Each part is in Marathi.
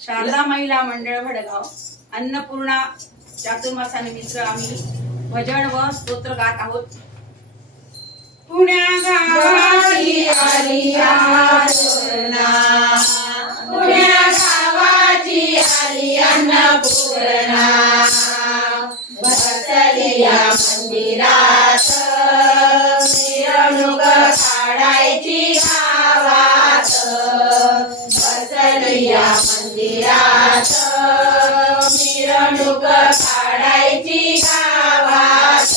शारदा महिला मंडळ भडगाव अन्नपूर्णा चातुर्मासानिमित्त आम्ही भजन व स्तोत्र गात आहोत. पुण्या गावाची आली अन्नपूर्णा, पुण्या गावाची आली अन्नपूर्णा, बसली या मंदिरात मिरवणूक काढायची गावात, बसली या मंदिरात मिरवणूक काढायची गावात.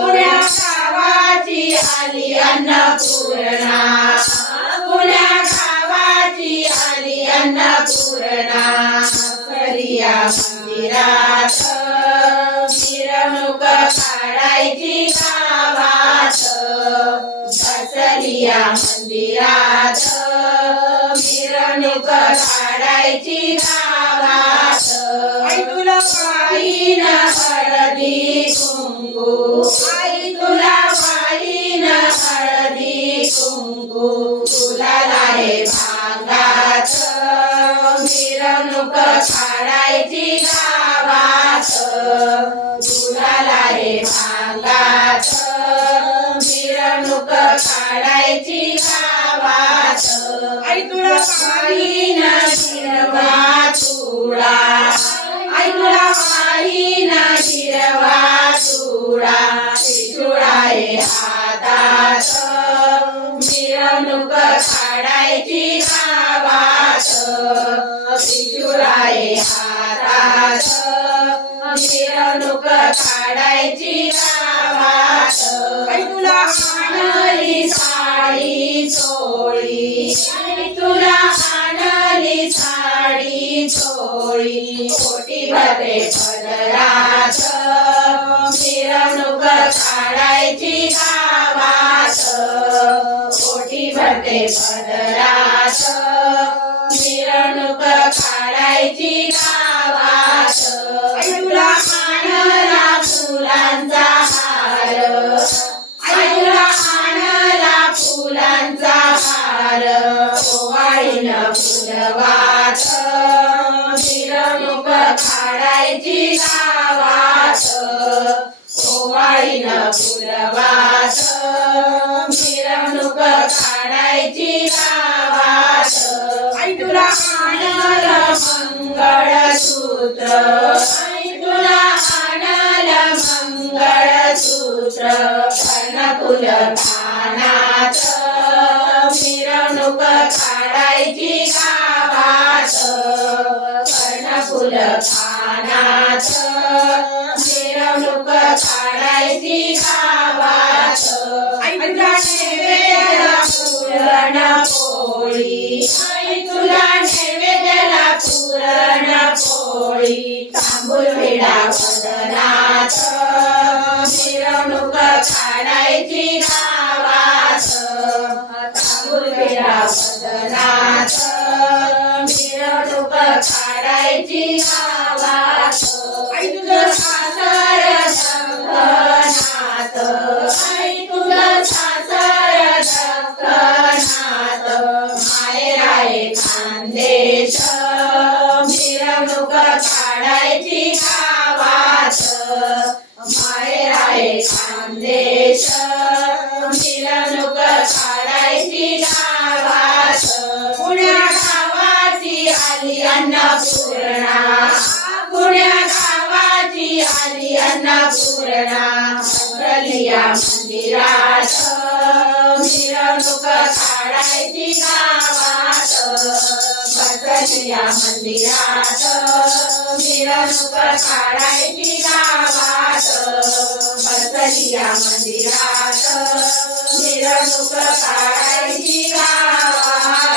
पुण्या गावाची आली अन्नपूर्णा, पुण्या गावाची आली अन्नपूर्णा, बसली या मंदिरात मिरवणूक काढायची गावात, बसली या मंदिरात मिरवणूक काढायची गावात. आई तुला वाहीन हळदी कुंकू, आई तुला वाहीन हळदी कुंकू, तुला लाहे भांगात मिरवणूक काढायची गावात, तुला लाहे भांगात मिरवणूक काढायची गावात. आई तुला वाहीन हिरवा चुडा, आई तुला वाहीन हिरवा चुडा, त्रिशूळाये हातात मिरवणूक काढायची गावात, त्रिशूळाये हातात मिरवणूक काढायची गावात. आई तुला आणली साडी चोळी, आई तुला आणली साडी चोळी, कोटी भरे पदरात मिरवणूक काढायची गावात, कोटी भरे पदरात मिरवणूक काढायची गावात. आई तुला आणला फुलांचा हार, आई तुला आणला फुलांचा हार, ओवाळीन फुलवात मिरवणूक काढायची गावात, ओवाळीन फुलवात मिरवणूक काढायची गावात. आई तुला आणलं मंगळसूत्र, आई तुला आणलं मंगळसूत्र, कर्णफुल कानात मिरवणूक काढायची गावात, कर्णफुल कानात मिरवणूक काढायची गावात. आई तुला नैवेद्याला पुरणपोळी, आई तुला नैवेद्याला पुरणपोळी, तांबूल विडा वदनात मिरवणूक काढायची गावात, तांबूल विडा वदनात मिरवणूक काढायची गावात. आई तुझं सासर दखनात, आई तुझं सासर दखनात, माहेराये खानदेश मिरवणूक काढायची गावात, माहेराये खानदेश मिरवणूक काढायची गावात. पुण्या गावाची आली अन्नपूर्णा, पुण्या गावाची आली अन्नपूर्णा, बसली या मंदिरात मिरवणूक काढायची गावात, बसली या मंदिरात मिरवणूक काढायची गावात, बसली या मंदिरात मिरवणूक काढायची गावात.